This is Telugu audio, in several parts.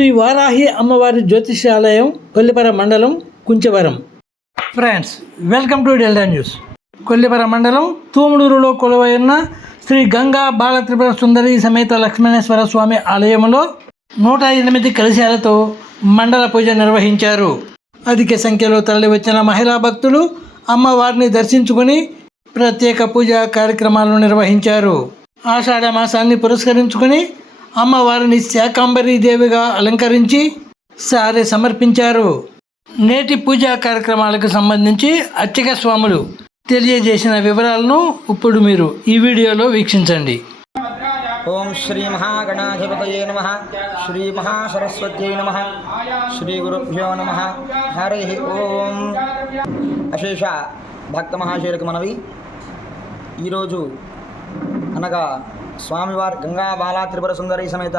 శ్రీ వారాహి అమ్మవారి జ్యోతిషాలయం కొల్లిపర మండలం Kunchavaram. Friends, welcome to delta news. Kollipara మండలం తూముడూరులో కొలువైన శ్రీ గంగా బాల త్రిపుర సుందరి సమేత లక్ష్మణేశ్వర స్వామి ఆలయంలో 108 కలశాలతో మండల పూజ నిర్వహించారు. అధిక సంఖ్యలో తరలివచ్చిన మహిళా భక్తులు అమ్మవారిని దర్శించుకుని ప్రత్యేక పూజా కార్యక్రమాలను నిర్వహించారు. ఆషాఢ మాసాన్ని పురస్కరించుకుని అమ్మవారిని శాకంబరీ దేవిగా అలంకరించి సారె సమర్పించారు. నేటి పూజా కార్యక్రమాలకు సంబంధించి అర్చక స్వాములు తెలియజేసిన వివరాలను ఇప్పుడు మీరు ఈ వీడియోలో వీక్షించండి. ఓం శ్రీ మహాగణాధిపతయే నమః. శ్రీ మహాసరస్వత్యై నమః. శ్రీ గురుభ్యో నమః. హరి ఓం. అశేష భక్త మహాశయులకు మనవి. ఈరోజు అనగా స్వామివారి గంగా బాలా త్రిపుర సుందరి సమేత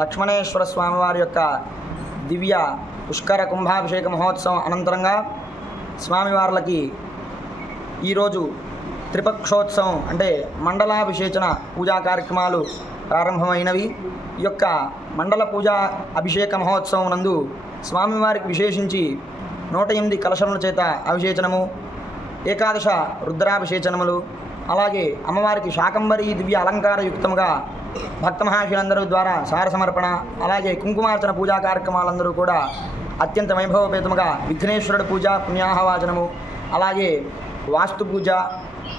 లక్ష్మణేశ్వర స్వామివారి యొక్క దివ్య పుష్కర కుంభాభిషేక మహోత్సవం అనంతరంగా స్వామివార్లకి ఈరోజు త్రిపక్షోత్సవం అంటే మండలాభిషేచన పూజా కార్యక్రమాలు ప్రారంభమైనవి. ఈ యొక్క మండల పూజా అభిషేక మహోత్సవం నందు స్వామివారికి విశేషించి 108 కలశముల చేత అభిషేచనము, ఏకాదశ రుద్రాభిషేచనములు, అలాగే అమ్మవారికి శాకంబరీ దివ్య అలంకార యుక్తంగా భక్త మహాశయులందరూ ద్వారా సార సమర్పణ, అలాగే కుంకుమార్చన పూజా కార్యక్రమాలందరూ కూడా అత్యంత వైభవపేతముగా విఘ్నేశ్వరుడు పూజ, పుణ్యాహవాచనము, అలాగే వాస్తు పూజ,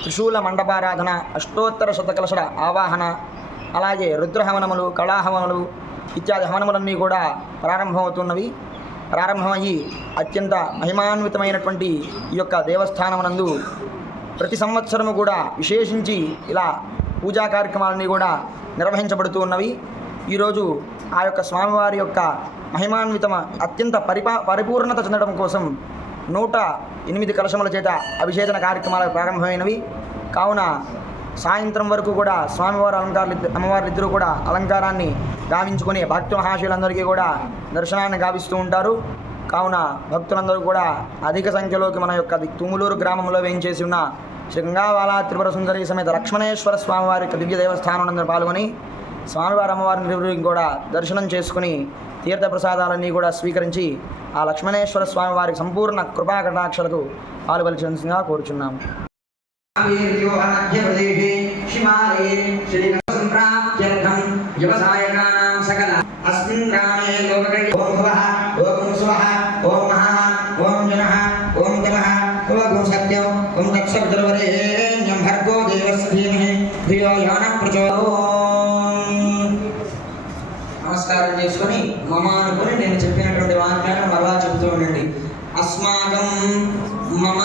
త్రిశూల మండపారాధన, అష్టోత్తర శతకలశ ఆవాహన, అలాగే రుద్రహవనములు, కళాహవనములు ఇత్యాది హవనములన్నీ కూడా ప్రారంభమయ్యి అత్యంత మహిమాన్వితమైనటువంటి ఈ యొక్క దేవస్థానమునందు ప్రతి సంవత్సరము కూడా విశేషించి ఇలా పూజా కార్యక్రమాలన్నీ కూడా నిర్వహించబడుతూ ఉన్నవి. ఈరోజు ఆ యొక్క స్వామివారి యొక్క మహిమాన్వితమ అత్యంత పరిపూర్ణత చెందడం కోసం 108 కలశముల చేత అభిషేచన కార్యక్రమాలు ప్రారంభమైనవి. కావున సాయంత్రం వరకు కూడా స్వామివారి అమ్మవారిద్దరూ కూడా అలంకారాన్ని గావించుకొని భక్త మహాశయులందరికీ కూడా దర్శనాన్ని గావిస్తూ ఉంటారు. కావున భక్తులందరూ కూడా అధిక సంఖ్యలోకి మన యొక్క తుములూరు గ్రామంలో వేయించేసి ఉన్న శ్రీ గంగాబాలా త్రిపుర సుందరి సమేత లక్ష్మణేశ్వర స్వామివారి యొక్క దివ్య దేవస్థానం పాల్గొని స్వామివారి అమ్మవారిని కూడా దర్శనం చేసుకుని తీర్థప్రసాదాలన్నీ కూడా స్వీకరించి ఆ లక్ష్మణేశ్వర స్వామివారికి సంపూర్ణ కృపా కటాక్షలకు పాల్గొల్చిందిగా కోరుచున్నాము. నమస్కారం చేసుకొని మమ అనుకుని నేను చెప్పినటువంటి వాక్యాలను మరలా చెబుతూ ఉండండి. అస్మాకం మమ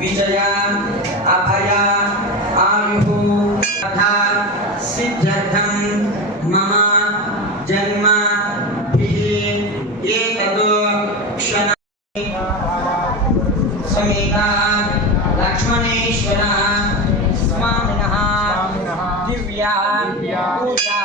విజయ అభయ ఆయు సిద్ధ్యర్థం మమ జన్మ ఏతదో క్షణ సమేత లక్ష్మణేశ్వర స్వామినః దివ్య పూజా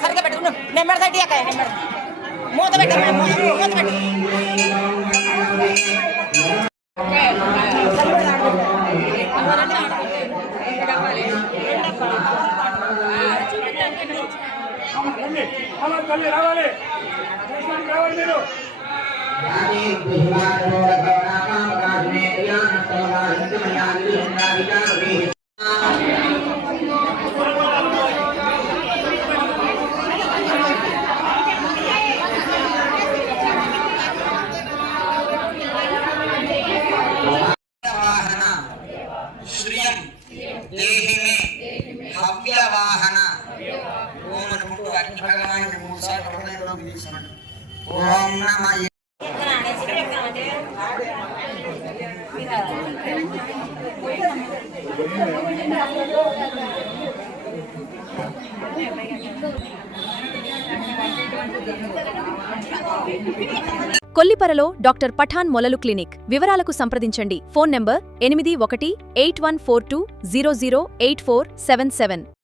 సరిగ్గా పెట్టు నేను పెడతా టీకాయ నేను పెడతా మూత పెట్ట మూత పెట్టు రావాలి మీరు శ్రియం దేహిమే హవ్యవాహన ఓం అనుకుంటూ అగ్ని భగవానికి 3 సార్లు హృదయంలోకి తీసుకోండి. ఓం నమః కొల్లిపరలో డాక్టర్ పఠాన్ మొలలు క్లినిక్. వివరాలకు సంప్రదించండి. Phone number 818142008477.